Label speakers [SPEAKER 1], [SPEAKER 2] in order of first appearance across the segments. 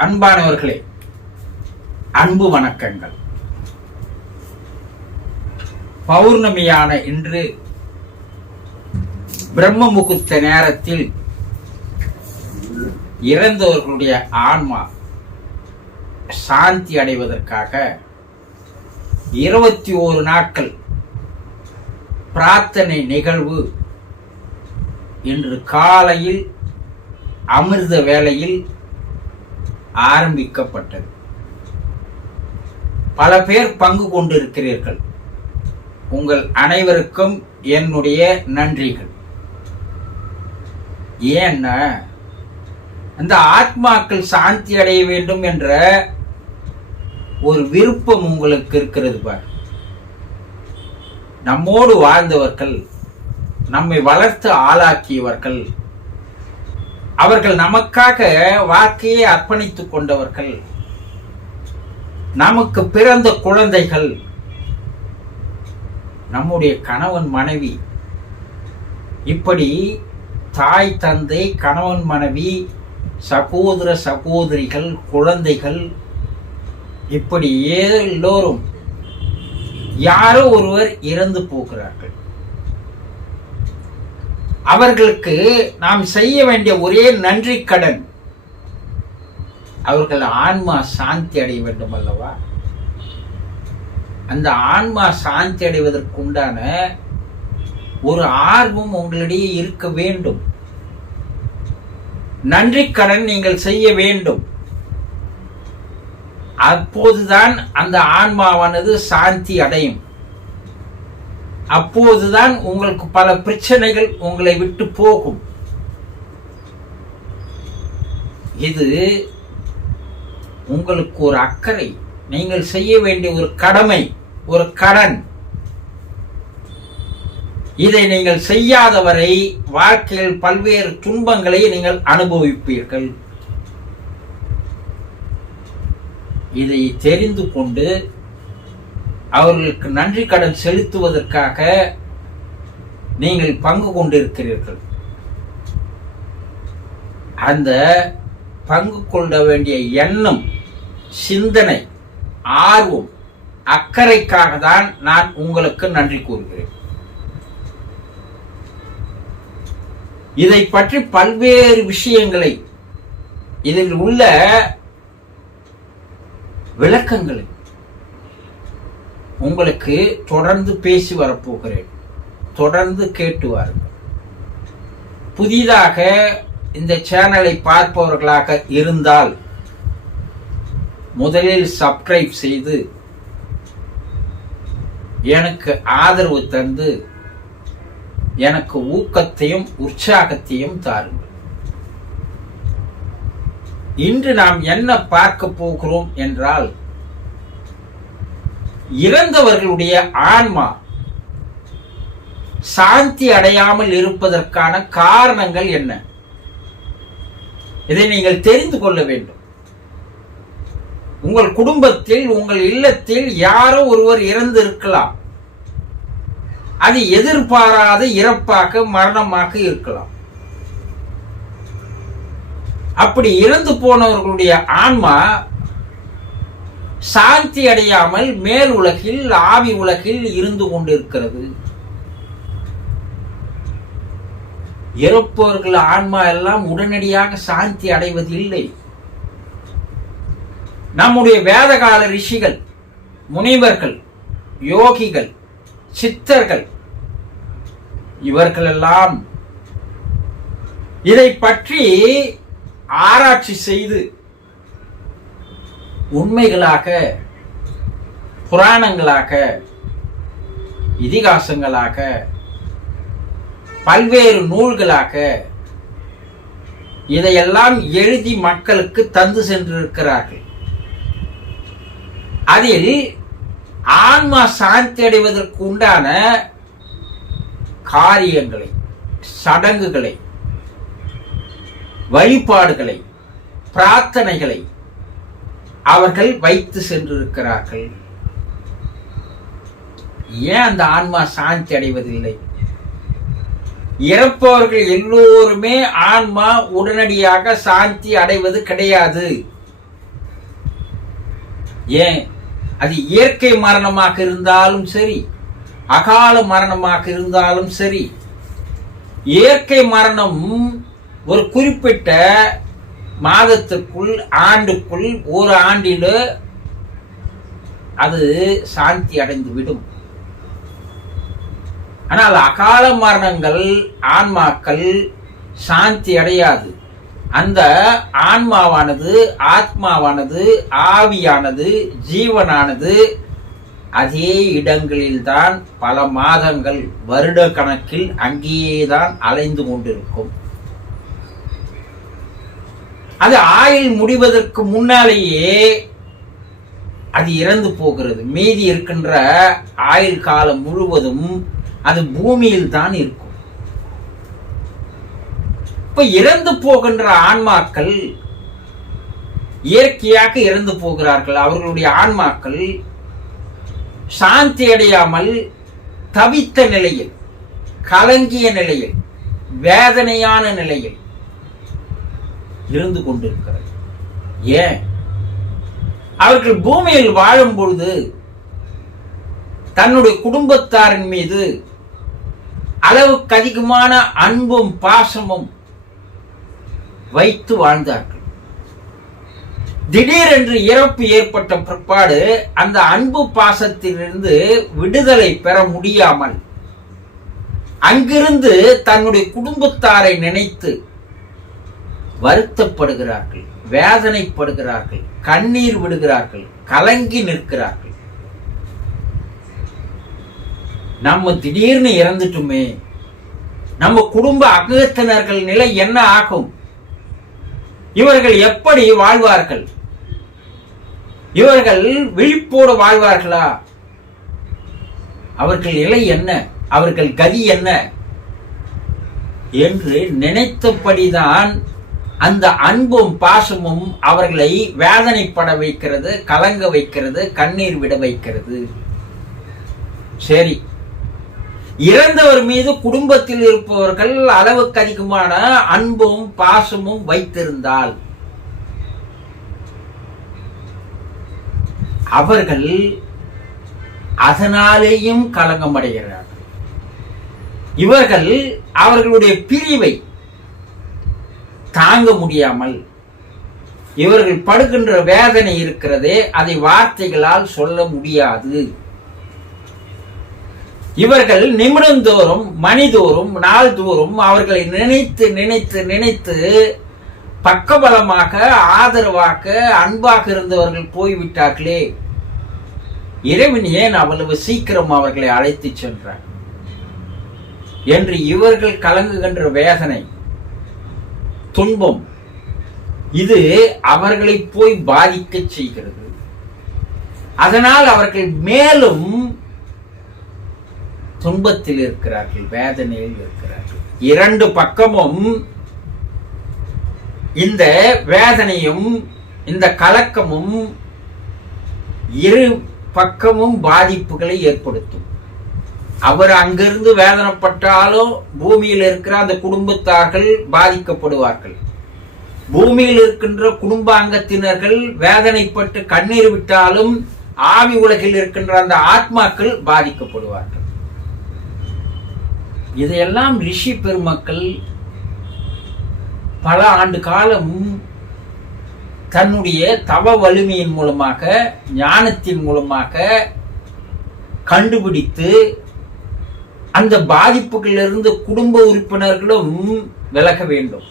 [SPEAKER 1] அன்பானவர்களே அன்பு வணக்கங்கள். பௌர்ணமியான இன்று பிரம்ம முகூர்த்த நேரத்தில் இறந்தவர்களுடைய ஆன்மா சாந்தி அடைவதற்காக இருபத்தி ஓரு நாட்கள் பிரார்த்தனை நிகழ்வு இன்று காலையில் அமிர்த வேளையில் ஆரம்பிக்கப்பட்டது. பல பேர் பங்கு கொண்டிருக்கிறீர்கள். உங்கள் அனைவருக்கும் என்னுடைய நன்றிகள். ஏன்னா அந்த ஆத்மாக்கள் சாந்தி அடைய வேண்டும் என்ற ஒரு விருப்பம் உங்களுக்கு இருக்கிறது பார். நம்மோடு வாழ்ந்தவர்கள் நம்மை வளர்த்து ஆளாக்கியவர்கள் அவர்கள் நமக்காக வாழ்க்கையை அர்ப்பணித்துக் கொண்டவர்கள். நமக்கு பிறந்த குழந்தைகள். நம்முடைய கணவன் மனைவி. இப்படி தாய் தந்தை கணவன் மனைவி சகோதர சகோதரிகள் குழந்தைகள் இப்படி எல்லோரும் யாரோ ஒருவர் இறந்து போகிறார்கள். அவர்களுக்கு நாம் செய்ய வேண்டிய ஒரே நன்றி கடன். அவர்கள் ஆன்மா சாந்தி அடைய வேண்டும் அல்லவா? அந்த ஆன்மா சாந்தி அடைவதற்குண்டான ஒரு ஆர்வம் உங்களிடையே இருக்க வேண்டும். நன்றி கடன் நீங்கள் செய்ய வேண்டும். அப்போதுதான் அந்த ஆன்மாவானது சாந்தி அடையும். அப்போதுதான் உங்களுக்கு பல பிரச்சனைகள் உங்களை விட்டு போகும். இது உங்களுக்கு ஒரு அக்கறை. நீங்கள் செய்ய வேண்டிய ஒரு கடமை ஒரு கடன். இதை நீங்கள் செய்யாதவரை வாழ்க்கையில் பல்வேறு துன்பங்களை நீங்கள் அனுபவிப்பீர்கள். இதை தெரிந்து கொண்டு அவர்களுக்கு நன்றி கடன் செலுத்துவதற்காக நீங்கள் பங்கு கொண்டிருக்கிறீர்கள். அந்த பங்கு கொள்ள வேண்டிய எண்ணம் சிந்தனை ஆர்வம் அக்கறைக்காக தான் நான் உங்களுக்கு நன்றி கூறுகிறேன். இதை பற்றி பல்வேறு விஷயங்களை இதில் உள்ள விளக்கங்களை உங்களுக்கு தொடர்ந்து பேசி வரப்போகிறேன். தொடர்ந்து கேட்டு வாருங்கள். புதிதாக இந்த சேனலை பார்ப்பவர்களாக இருந்தால் முதலில் சப்ஸ்கிரைப் செய்து எனக்கு ஆதரவு தந்து எனக்கு ஊக்கத்தையும் உற்சாகத்தையும் தாருங்கள். இன்று நாம் என்ன பார்க்க போகிறோம் என்றால் இறந்தவர்களுடைய ஆன்மா சாந்தி அடையாமல் இருப்பதற்கான காரணங்கள் என்ன? இதை நீங்கள் தெரிந்து கொள்ள வேண்டும். உங்கள் குடும்பத்தில் உங்கள் இல்லத்தில் யாரோ ஒருவர் இறந்து இருக்கலாம் அது எதிர்பாராத இறப்பாக மரணமாக இருக்கலாம். அப்படி இறந்து போனவர்களுடைய ஆன்மா சாந்தி அடையாமல் மேல் உலகில் ஆவி உலகில் இருந்து கொண்டிருக்கிறது. இறப்பவர்கள் ஆன்மா எல்லாம் உடனடியாக சாந்தி அடைவதில்லை நம்முடைய வேதகால ரிஷிகள் முனிவர்கள் யோகிகள் சித்தர்கள் இவர்களெல்லாம் இதை பற்றி ஆராய்ச்சி செய்து உண்மைகளாக புராணங்களாக இதிகாசங்களாக பல்வேறு நூல்களாக இதையெல்லாம் எழுதி மக்களுக்கு தந்து சென்றிருக்கிறார்கள். அதில் ஆன்மா சாந்தி அடைவதற்கு உண்டான காரியங்களை சடங்குகளை வழிபாடுகளை பிரார்த்தனைகளை அவர்கள் வைத்து சென்றிருக்கிறார்கள். ஏன் அந்த ஆன்மா சாந்தி அடைவதில்லை? இறப்பவர்கள் எல்லோருமே ஆன்மா உடனடியாக சாந்தி அடைவது கிடையாது. ஏன்? அது இயற்கை மரணமாக இருந்தாலும் சரி அகால மரணமாக இருந்தாலும் சரி. இயற்கை மரணம் ஒரு குறிப்பிட்ட மாதத்துக்குள் ஆண்டுக்குள் ஒரு ஆண்டில் அது சாந்தி அடைந்து விடும் ஆனால் அகால மரணங்கள் ஆன்மாக்கள் சாந்தி அடையாது. அந்த ஆன்மாவானது ஆத்மாவானது ஆவியானது ஜீவனானது அதே இடங்களில்தான் பல மாதங்கள் வருட கணக்கில் அங்கேயேதான் அலைந்து கொண்டிருக்கும். அது ஆயுள் முடிவதற்கு முன்னாலேயே அது இறந்து போகிறது. மீதி இருக்கின்ற ஆயுள் காலம் முழுவதும் அது பூமியில் தான் இருக்கும். இப்ப இறந்து போகின்ற ஆன்மாக்கள் இயற்கையாக இறந்து போகிறார்கள். அவர்களுடைய ஆன்மாக்கள் சாந்தி அடையாமல் தவித்த நிலையில் கலங்கிய நிலையில் வேதனையான நிலையில் இருந்து கொண்டிருக்கிறது ஏன்? அவர்கள் பூமியில் வாழும் பொழுது தன்னுடைய குடும்பத்தாரின் மீது அளவுக்கு அதிகமான அன்பும் பாசமும் வைத்து வாழ்ந்தார்கள். திடீரென்று இறப்பு ஏற்பட்ட பிற்பாடு அந்த அன்பு பாசத்திலிருந்து விடுதலை பெற முடியாமல் அங்கிருந்து தன்னுடைய குடும்பத்தாரை நினைத்து வருத்தப்படுகிறார்கள் வேதனைப்படுகிறார்கள் கண்ணீர் விடுகிறார்கள் கலங்கி நிற்கிறார்கள். நம்ம திடீர்னு இறந்துட்டுமே நம்ம குடும்ப அங்கத்தினர்கள் நிலை என்ன ஆகும்? இவர்கள் எப்படி வாழ்வார்கள்? இவர்கள் விழிப்போடு வாழ்வார்களா? அவர்கள் நிலை என்ன? அவர்கள் கதி என்ன? என்று நினைத்தபடிதான் அந்த அன்பும் பாசமும் அவர்களை வேதனைப்பட வைக்கிறது கலங்க வைக்கிறது கண்ணீர் விட வைக்கிறது. சரி. இறந்தவர் மீது குடும்பத்தில் இருப்பவர்கள் அளவுக்கு அதிகமான அன்பும் பாசமும் வைத்திருந்தால் அவர்கள் அதனாலேயும் கலங்கம் அடைகிறார்கள் இவர்கள் அவர்களுடைய பிரிவை தாங்க முடியாமல் இவர்கள் படுகின்ற வேதனை இருக்கிறதே அதை வார்த்தைகளால் சொல்ல முடியாது. இவர்கள் நிமிடந்தோறும் மணிதோறும் நாள்தோறும் அவர்களை நினைத்து நினைத்து நினைத்து பக்கபலமாக ஆதரவாக அன்பாக இருந்தவர்கள் போய்விட்டார்களே. இறைவன் ஏன் அவ்வளவு சீக்கிரம் அவர்களை அழைத்து சென்றார் என்று இவர்கள் கலங்குகின்ற வேதனை. துன்பம். இது அவர்களை போய் பாதிக்க செய்கிறது. அதனால் அவர்கள் மேலும் துன்பத்தில் இருக்கிறார்கள் வேதனையில் இருக்கிறார்கள். இரண்டு பக்கமும் இந்த வேதனையும் இந்த கலக்கமும் இரு பக்கமும் பாதிப்புகளை ஏற்படுத்தும். அவர் அங்கிருந்து வேதனைப்பட்டாலும் பூமியில் இருக்கிற அந்த குடும்பத்தார்கள் பாதிக்கப்படுவார்கள். பூமியில் இருக்கின்ற குடும்ப அங்கத்தினர்கள் வேதனைப்பட்டு கண்ணீர் விட்டாலும் ஆவி உலகில் இருக்கின்ற அந்த ஆத்மாக்கள் பாதிக்கப்படுவார்கள். இதையெல்லாம் ரிஷி பெருமக்கள் பல ஆண்டு காலம் தன்னுடைய தவ வலிமையின் மூலமாக ஞானத்தின் மூலமாக கண்டுபிடித்து அந்த பாதிப்புகளிலிருந்து குடும்ப உறுப்பினர்களும் விலக வேண்டும்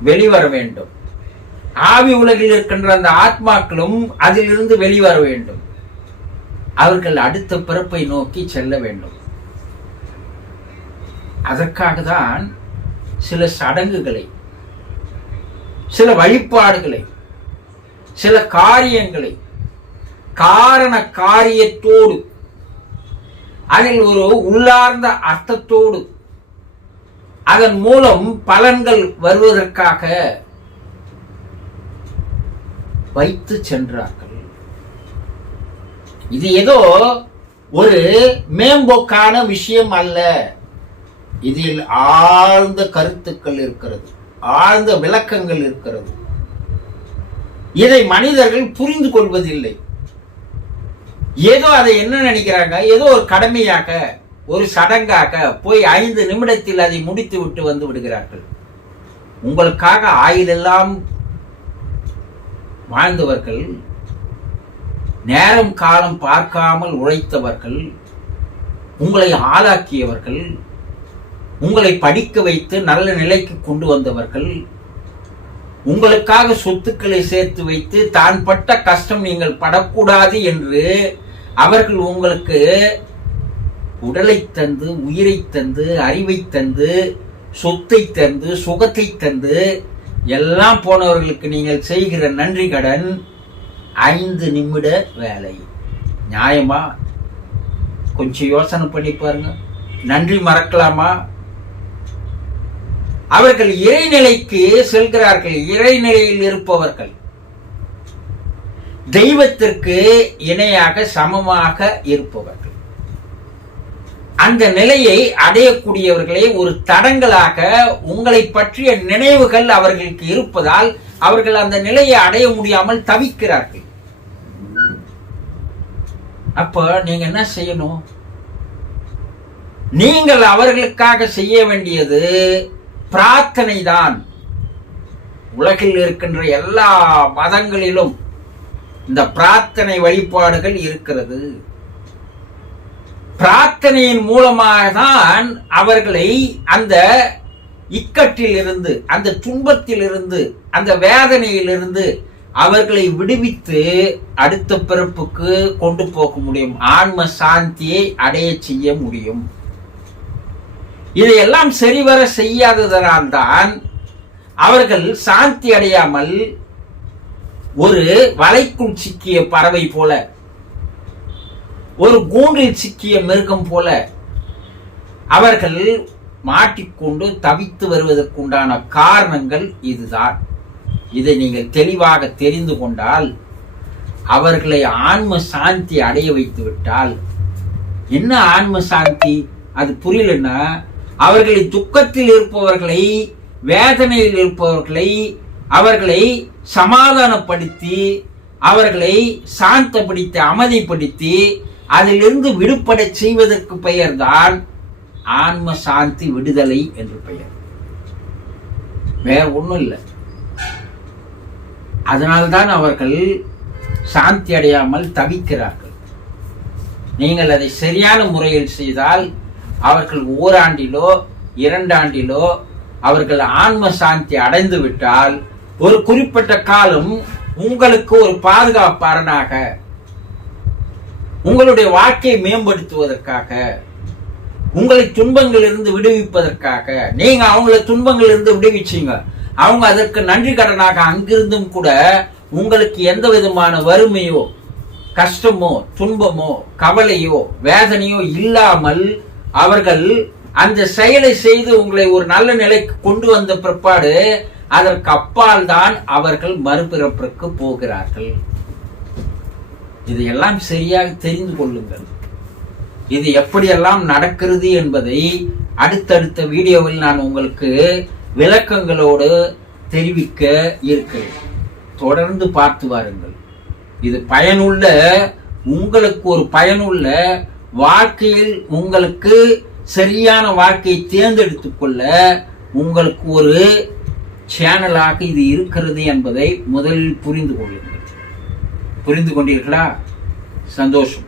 [SPEAKER 1] வெளிவர வேண்டும். ஆவி உலகில் இருக்கின்ற அந்த ஆத்மாக்களும் அதிலிருந்து வெளிவர வேண்டும். அவர்கள் அடுத்த பிறப்பை நோக்கி செல்ல வேண்டும். அதற்காக தான் சில சடங்குகளை சில வழிபாடுகளை சில காரியங்களை காரண காரியத்தோடு அதில் ஒரு உள்ளார்ந்த அர்த்தத்தோடு அதன் மூலம் பலன்கள் வருவதற்காக வைத்து சென்றார்கள். இது ஏதோ ஒரு மேம்போக்கான விஷயம் அல்ல. இதில் ஆழ்ந்த கருத்துக்கள் இருக்கிறது ஆழ்ந்த விளக்கங்கள் இருக்கிறது. இதை மனிதர்கள் புரிந்து கொள்வதில்லை. ஏதோ அதை என்ன நினைக்கிறாங்க? ஏதோ ஒரு கடமையாக ஒரு சடங்காக போய் ஐந்து நிமிடத்தில் அதை முடித்து விட்டு வந்து விடுகிறார்கள். உங்களுக்காக ஆயுளெல்லாம் வாழ்ந்தவர்கள் நேரம் காலம் பார்க்காமல் உழைத்தவர்கள் உங்களை ஆளாக்கியவர்கள் உங்களை படிக்க வைத்து நல்ல நிலைக்கு கொண்டு வந்தவர்கள் உங்களுக்காக சொத்துக்களை சேர்த்து வைத்து தான் பட்ட கஷ்டம் நீங்கள் படக்கூடாது என்று அவர்கள் உங்களுக்கு உடலை தந்து உயிரை தந்து அறிவை தந்து சொத்தை தந்து சுகத்தை தந்து எல்லாம் போனவர்களுக்கு நீங்கள் செய்கிற நன்றி கடன் ஐந்து நிமிட வேலை. நியாயமா? கொஞ்சம் யோசனை பண்ணி பாருங்க. நன்றி மறக்கலாமா? அவர்கள் இறைநிலைக்கு செல்கிறார்கள் இறைநிலையில் இருப்பவர்கள். தெய்வத்திற்கு இணையாக சமமாக இருப்பவர்கள். அந்த நிலையை அடையக்கூடியவர்களே ஒரு தடங்களாக உங்களை பற்றிய நினைவுகள் அவர்களுக்கு இருப்பதால் அவர்கள் அந்த நிலையை அடைய முடியாமல் தவிக்கிறார்கள். அப்ப நீங்க என்ன செய்யணும்? நீங்கள் அவர்களுக்காக செய்ய வேண்டியது பிரார்த்தனை தான் உலகில் இருக்கின்ற எல்லா மதங்களிலும் இந்த பிரார்த்தனை வழிபாடுகள் இருக்கிறது. பிரார்த்தனையின் மூலமாக தான் அவர்களை அந்த இக்கட்டில் இருந்து அந்த துன்பத்தில் இருந்து அந்த வேதனையிலிருந்து அவர்களை விடுவித்து அடுத்த பிறப்புக்கு கொண்டு போக முடியும். ஆன்ம சாந்தியை அடைய செய்ய முடியும். இதையெல்லாம் சரிவர செய்யாததனால் தான் அவர்கள் சாந்தி அடையாமல் ஒரு வலைக்குள் சிக்கிய பறவை போல ஒரு கூண்டில் சிக்கிய மிருகம் போல அவர்கள் மாட்டிக்கொண்டு தவித்து வருவதற்குண்டான காரணங்கள் இதுதான். இதை நீங்கள் தெளிவாக தெரிந்து கொண்டால் அவர்களை ஆன்ம சாந்தி அடைய வைத்து விட்டால் என்ன ஆன்ம சாந்தி? அது புரியலன்னா அவர்களை துக்கத்தில் இருப்பவர்களை வேதனையில் இருப்பவர்களை அவர்களை சமாதானப்படுத்தி அவர்களை சாந்தப்படுத்தி அமைதிப்படுத்தி அதிலிருந்து விடுபட செய்வதற்கு பெயர்தான் ஆன்ம சாந்தி விடுதலை என்று பெயர். வேற ஒண்ணும் இல்லை. அதனால்தான் அவர்கள் சாந்தி அடையாமல் தவிக்கிறார்கள். நீங்கள் அதை சரியான முறையில் செய்தால் அவர்கள் ஓராண்டிலோ இரண்டாண்டிலோ அவர்கள் ஆன்ம சாந்தி அடைந்து விட்டால் ஒரு குறிப்பிட்ட காலம் உங்களுக்கு ஒரு பாதுகாப்பாளனாக உங்களுடைய வாழ்க்கையை மேம்படுத்துவதற்காக உங்களை துன்பங்களிலிருந்து விடுவிப்பதற்காக நீங்க அவங்கள துன்பங்களிலிருந்து விடுவிச்சீங்க. அவங்க அதற்கு நன்றி கடனாக அங்கிருந்தும் கூட உங்களுக்கு எந்த விதமான வறுமையோ கஷ்டமோ துன்பமோ கவலையோ வேதனையோ இல்லாமல் அவர்கள் அந்த செயலை செய்து உங்களை ஒரு நல்ல நிலைக்கு கொண்டு வந்த பிற்பாடு அதற்கு அப்பால் தான் அவர்கள் மறுபிறப்பிற்கு போகிறார்கள். இதையெல்லாம் சரியாக தெரிந்து கொள்ளுங்கள். இது எப்படியெல்லாம் நடக்கிறது என்பதை அடுத்தடுத்த வீடியோவில் நான் உங்களுக்கு விளக்கங்களோடு தெரிவிக்க இருக்கிறேன். தொடர்ந்து பார்த்து வாருங்கள். இது பயனுள்ள உங்களுக்கு ஒரு பயனுள்ள வாழ்க்கையில் உங்களுக்கு சரியான வாழ்க்கையை தேர்ந்தெடுத்து கொள்ள உங்களுக்கு ஒரு சேனலாக இது இருக்கிறது என்பதை முதலில் புரிந்து கொள்ளுங்கள். புரிந்து கொண்டீர்களா? சந்தோஷம்.